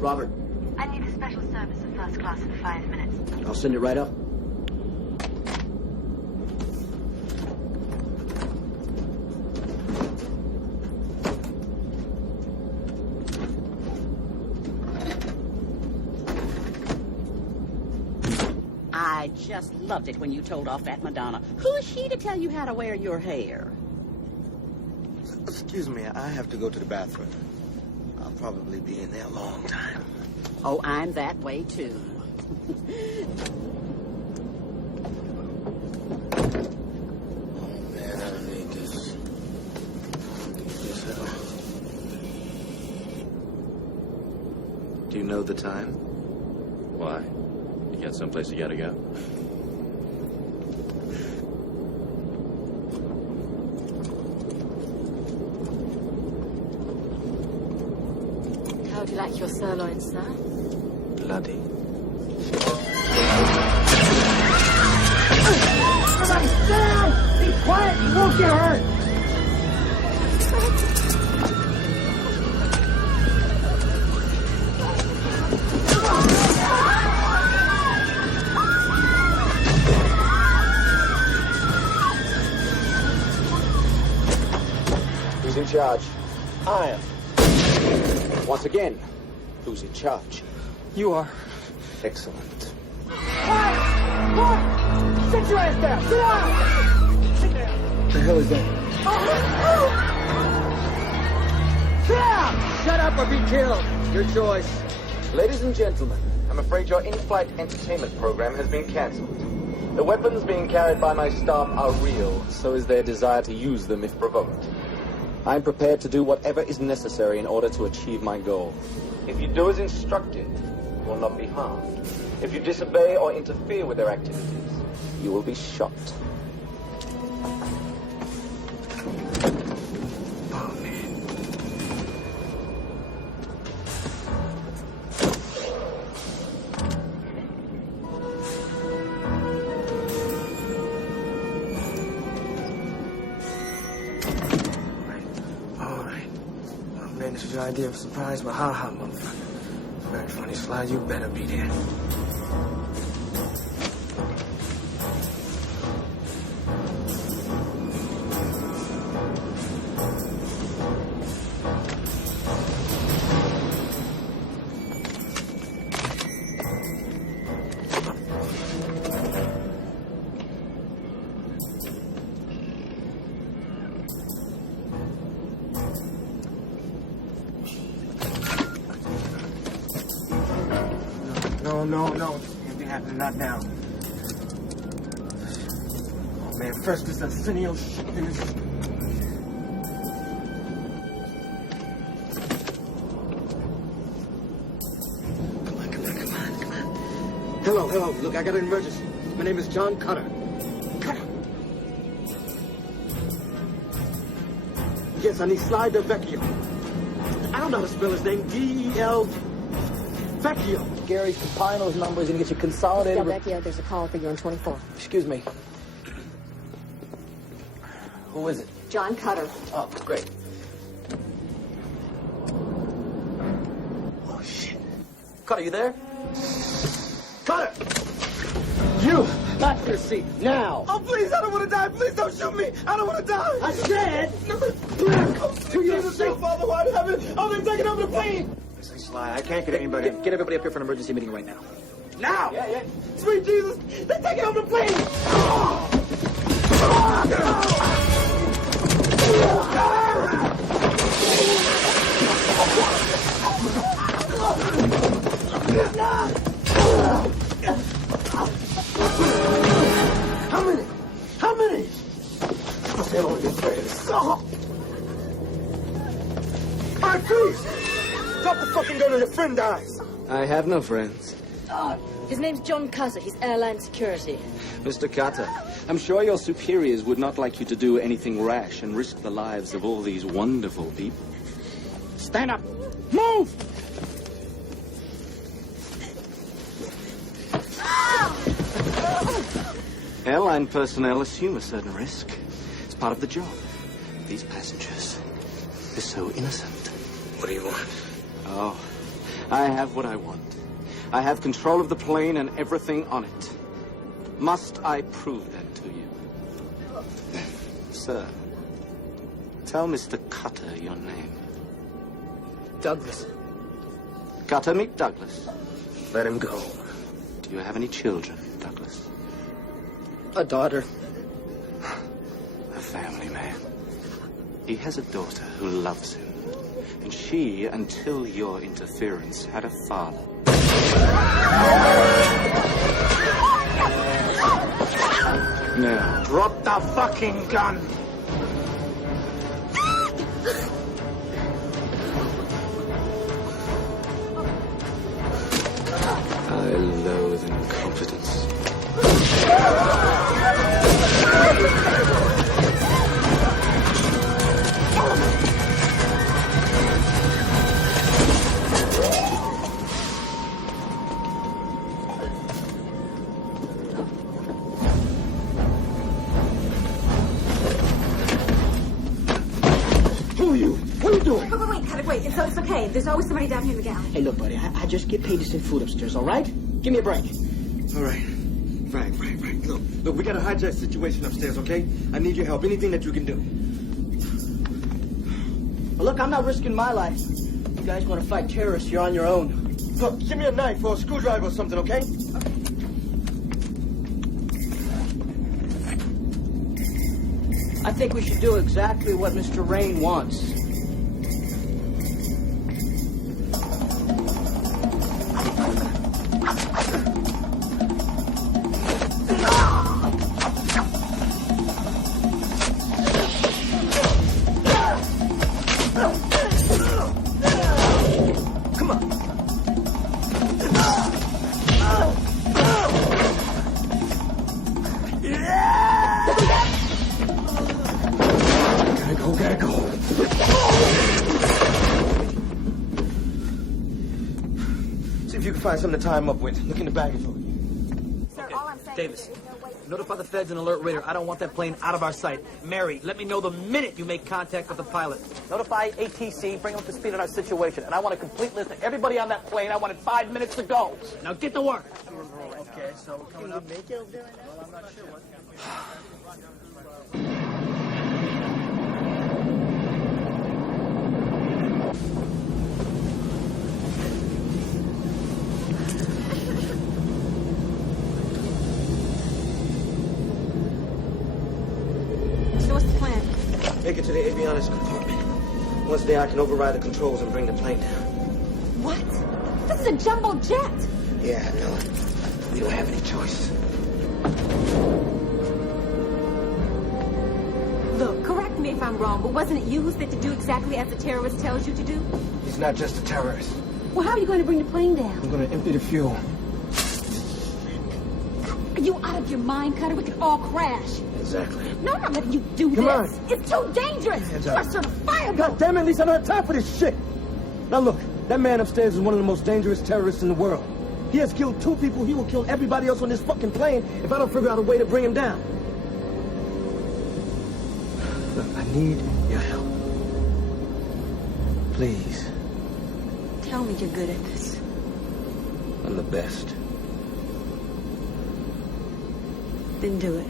Robert. I need a special service of first class for 5 minutes. I'll send it right up. I just loved it when you told off that Madonna. Who is she to tell you how to wear your hair? Excuse me, I have to go to the bathroom. I'll probably be in there a long time. Oh, I'm that way, too. Oh, man, I need this. Do you know the time? Why? You got someplace you gotta go? How do you like your sirloin, sir? Bloody. Everybody sit down! Be quiet, you won't get hurt! Who's in charge? I am. Once again, who's in charge? You are. Excellent. Quiet! Quiet! Sit your ass down! Sit down! Sit down! The hell is that? Sit down! Shut up or be killed. Your choice. Ladies and gentlemen, I'm afraid your in-flight entertainment program has been cancelled. The weapons being carried by my staff are real, so is their desire to use them if provoked. I'm prepared to do whatever is necessary in order to achieve my goal. If you do as instructed, you will not be harmed. If you disobey or interfere with their activities, you will be shot. This is your idea of surprise, but ha-ha, motherfucker. Very funny slide, you better be there. No. This can't be happening, not now. Oh, man, first this Arsenio shit, then this... Come on. Hello. Look, I got an emergency. My name is John Cutter. Cutter. Yes, I need Slide Del Vecchio. I don't know how to spell his name. D-E-L... Vecchio. Gary, compile those numbers and get you consolidated. Del Vecchio, there's a call for you on 24. Excuse me. Who is it? John Cutter. Oh, great. Oh, shit. Cutter, you there? Cutter! You! Back to your seat, now! Oh, please, I don't want to die. Please don't shoot me. I don't want to die. I said... To your seat. Father, why did I have Oh, they're taking over the plane. Listen, Sly, I can't get anybody. Get everybody up here for an emergency meeting right now. Now! Yeah. Sweet Jesus, they're taking over the plane. How many? They don't get ready. All right, please. Drop the fucking gun or your friend dies. I have no friends. His name's John Cutter. He's airline security. Mr. Carter, I'm sure your superiors would not like you to do anything rash and risk the lives of all these wonderful people. Stand up! Move! Airline personnel assume a certain risk. It's part of the job. These passengers, they're so innocent. What do you want? Oh, I have what I want. I have control of the plane and everything on it. Must I prove that to you? Sir, tell Mr. Cutter your name. Douglas. Cutter, meet Douglas. Let him go. Do you have any children, Douglas? A daughter. A family man. He has a daughter who loves him. And she, until your interference, had a father. Now, Drop the fucking gun! I loathe incompetence. Who are you? What are you doing? Wait, cut it, wait. It's okay. There's always somebody down here in the galley. Hey, look, buddy, I just get paid to send food upstairs, all right? Give me a break. All right. Right. Look, we got a hijack situation upstairs, okay? I need your help. Anything that you can do. Well, look, I'm not risking my life. You guys want to fight terrorists, you're on your own. Look, give me a knife or a screwdriver or something, okay? I think we should do exactly what Mr. Rain wants. Gotta go. See if you can find something to tie him up with. Look in the baggage. Sir, all I'm saying Davis, is there's no way... notify the feds and alert radar. I don't want that plane out of our sight. Mary, let me know the minute you make contact with the pilot. Notify ATC, bring them up to speed on our situation. And I want a complete list of everybody on that plane. I want it 5 minutes to go. Now get to work. Okay, so we're coming up. Well, I'm not sure what. So what's the plan? Make it to the avionics compartment. Once there, I can override the controls and bring the plane down. What? This is a jumbo jet. Yeah, I know. We don't have any choice. Look, correct me if I'm wrong, but wasn't it you who said to do exactly as the terrorist tells you to do? He's not just a terrorist. Well, how are you going to bring the plane down? I'm gonna empty the fuel. Are you out of your mind, Cutter? We could all crash. Exactly. No, I'm not letting you do Come this. on. It's too dangerous. Hands You up. are certifiable. God damn it, at least I don't have time for this shit. Now look, that man upstairs is one of the most dangerous terrorists in the world. He has killed 2 people. He will kill everybody else on this fucking plane if I don't figure out a way to bring him down. Look, I need your help. Please. Tell me you're good at this. I'm the best. Then do it.